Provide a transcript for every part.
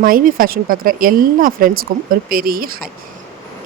மைவி ஃபேஷன் பார்க்குற எல்லா ஃப்ரெண்ட்ஸ்க்கும் ஒரு பெரிய ஹாய்.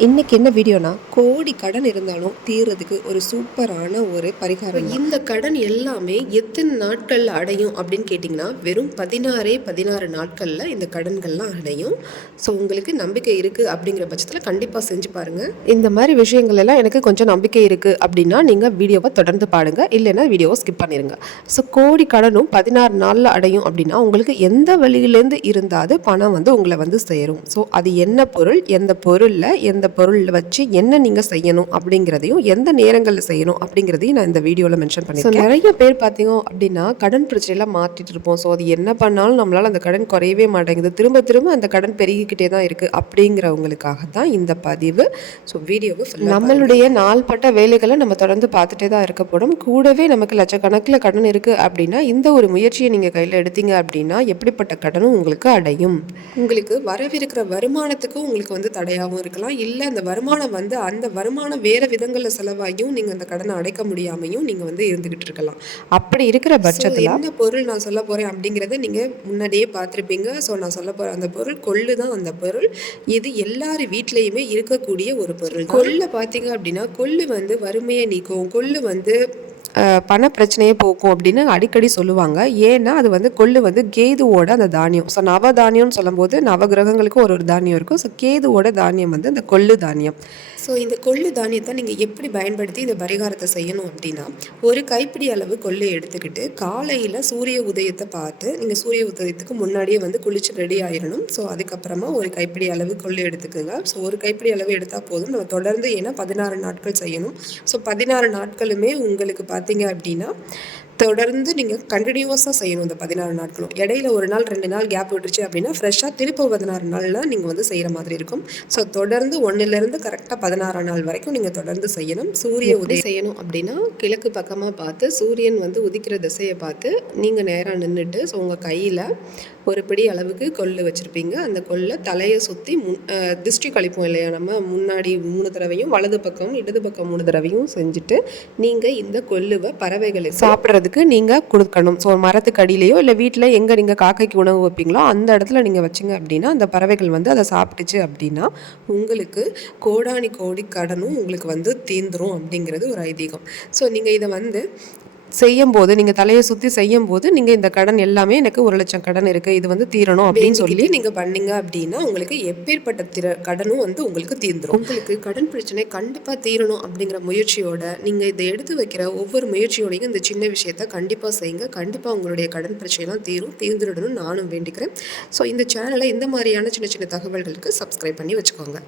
இன்றைக்கி என்ன வீடியோனா, கோடி கடன் இருந்தாலும் தீர்றதுக்கு ஒரு சூப்பரான ஒரு பரிகாரம். இந்த கடன் எல்லாமே எத்தனை நாட்களில் அடையும் அப்படின்னு கேட்டிங்கன்னா, வெறும் 16 நாட்களில் இந்த கடன்கள்லாம் அடையும். ஸோ உங்களுக்கு நம்பிக்கை இருக்குது அப்படிங்கிற பட்சத்தில் கண்டிப்பாக செஞ்சு பாருங்கள். இந்த மாதிரி விஷயங்கள் எல்லாம் எனக்கு கொஞ்சம் நம்பிக்கை இருக்குது அப்படின்னா நீங்கள் வீடியோவை தொடர்ந்து பாருங்கள், இல்லைன்னா வீடியோவை ஸ்கிப் பண்ணிடுங்க. ஸோ கோடி கடனும் 16 நாளில் அடையும் அப்படின்னா உங்களுக்கு எந்த வழியிலேருந்து இருந்தாது பணம் உங்களை சேரும். ஸோ அது என்ன பொருள், எந்த பொருளில் எந்த பொருளில் வச்சு என்ன நீங்கள் செய்யணும் அப்படிங்கிறதையும் எந்த நேரங்களில் செய்யணும் அப்படிங்கிறதையும் நான் இந்த வீடியோவில் மென்ஷன் பண்ணியிருக்கேன். நிறைய பேர் பார்த்தீங்க அப்படின்னா கடன் பிரச்சனைலாம் மாற்றிட்டு இருப்போம். ஸோ அது என்ன பண்ணாலும் நம்மளால் அந்த கடன் குறையவே மாட்டேங்குது, திரும்ப திரும்ப அந்த கடன் பெருகிக்கிட்டே தான் இருக்குது அப்படிங்கிறவங்களுக்காக தான் இந்த பதிவு. ஸோ வீடியோவை நம்மளுடைய நாள்பட்ட வேலைகளை நம்ம தொடர்ந்து பார்த்துட்டே தான் இருக்கப்படும். கூடவே நமக்கு லட்சக்கணக்கில் கடன் இருக்குது அப்படின்னா இந்த ஒரு முயற்சியை நீங்கள் கையில் எடுத்தீங்க அப்படின்னா எப்படிப்பட்ட கடனும் உங்களுக்கு அடையும். உங்களுக்கு வரவிருக்கிற வருமானத்துக்கும் உங்களுக்கு தடையாகவும் இருக்கலாம், இல்லை அந்த வருமானம் அந்த வருமானம் வேறு விதங்களில் செலவாகியும் நீங்கள் அந்த கடனை அடைக்க முடியாமையும் நீங்கள் இருந்துக்கிட்டு இருக்கலாம். அப்படி இருக்கிற பட்சத்தில் என்ன பொருள் நான் சொல்ல போகிறேன் அப்படிங்கிறத நீங்கள் முன்னாடியே பார்த்துருப்பீங்க. ஸோ நான் சொல்ல போகிற அந்த பொருள் கொள்ளு தான். அந்த பொருள் இது எல்லார் வீட்லேயுமே இருக்கக்கூடிய ஒரு பொருள். கொள்ளை பார்த்தீங்க அப்படின்னா கொள்ளு வறுமையை நீக்கும், கொள்ளு பண பிரச்சனையே போக்கும் அப்படின்னு அடிக்கடி சொல்லுவாங்க. ஏன்னா அது கொள்ளு கேதுவோட அந்த தானியம். ஸோ நவதானியம்னு சொல்லும்போது நவகிரகங்களுக்கும் ஒரு தானியம் இருக்கும். ஸோ கேதுவோட தானியம் அந்த கொள்ளு தானியம். ஸோ இந்த கொள்ளு தானியத்தை நீங்கள் எப்படி பயன்படுத்தி இந்த பரிகாரத்தை செய்யணும் அப்படின்னா, ஒரு கைப்பிடி அளவு கொள்ளு எடுத்துக்கிட்டு காலையில் சூரிய உதயத்தை பார்த்து, நீங்கள் சூரிய உதயத்துக்கு முன்னாடியே குளிச்சு ரெடி ஆயிடணும். ஸோ அதுக்கப்புறமா ஒரு கைப்பிடி அளவு கொள்ளு எடுத்துக்கோங்க. ஸோ ஒரு கைப்பிடி அளவு எடுத்தால் போதும். நம்ம தொடர்ந்து ஏன்னா 16 நாட்கள் செய்யணும். ஸோ 16 நாட்களுமே உங்களுக்கு பார்த்தீங்க அப்படின்னா தொடர்ந்து நீங்கள் கண்டினியூஸாக செய்யணும். இந்த 16 நாட்களும் இடையில ஒரு நாள் 2 நாள் கேப் விட்டுருச்சு அப்படின்னா ஃப்ரெஷ்ஷாக திருப்பி 16 நாளில் நீங்கள் செய்கிற மாதிரி இருக்கும். ஸோ தொடர்ந்து 1லேருந்து கரெக்டாக 16 நாள் வரைக்கும் நீங்கள் தொடர்ந்து செய்யணும். சூரிய உதயம் செய்யணும் அப்படின்னா கிழக்கு பக்கமாக பார்த்து சூரியன் உதிக்கிற திசையை பார்த்து நீங்கள் நேராக நின்றுட்டு, ஸோ உங்கள் கையில் ஒரு பிடி அளவுக்கு கொள்ளு வச்சுருப்பீங்க. அந்த கொள்ளை தலையை சுற்றி திருஷ்டி கழிப்போம் இல்லையா, நம்ம முன்னாடி 3 தடவையும் வலது பக்கம் இடது பக்கம் 3 தடவையும் செஞ்சுட்டு நீங்கள் இந்த கொள்ளுவை பறவைகளை சாப்பிட்றதுக்கு நீங்கள் கொடுக்கணும். ஸோ மரத்துக்கு அடியிலையோ இல்லை வீட்டில் எங்கே நீங்கள் காக்கைக்கு உணவு வைப்பீங்களோ அந்த இடத்துல நீங்கள் வச்சிங்க அப்படின்னா அந்த பறவைகள் அதை சாப்பிட்டுச்சு அப்படின்னா உங்களுக்கு கோடானி கோடி கடனும் உங்களுக்கு தீந்துரும் அப்படிங்கிறது ஒரு ஐதீகம். ஸோ நீங்கள் இதை செய்யும்போது நீங்கள் தலையை சுற்றி செய்யும்போது நீங்கள் இந்த கடன் எல்லாமே எனக்கு 1 லட்சம் கடன் இருக்குது, இது தீரணும் அப்படின்னு சொல்லி நீங்கள் பண்ணீங்க அப்படின்னா உங்களுக்கு எப்பேற்பட்ட கடனும் உங்களுக்கு தீர்ந்துடும். உங்களுக்கு கடன் பிரச்சனை கண்டிப்பாக தீரணும் அப்படிங்கிற முயற்சியோட நீங்கள் இதை எடுத்து வைக்கிற ஒவ்வொரு முயற்சியோடையும் இந்த சின்ன விஷயத்த கண்டிப்பாக செய்யுங்க. கண்டிப்பாக உங்களுடைய கடன் பிரச்சனைலாம் தீர்ந்துடணும்னு நானும் வேண்டிக்கிறேன். ஸோ இந்த சேனலை இந்த மாதிரியான சின்ன சின்ன தகவல்களுக்கு சப்ஸ்கிரைப் பண்ணி வச்சுக்கோங்க.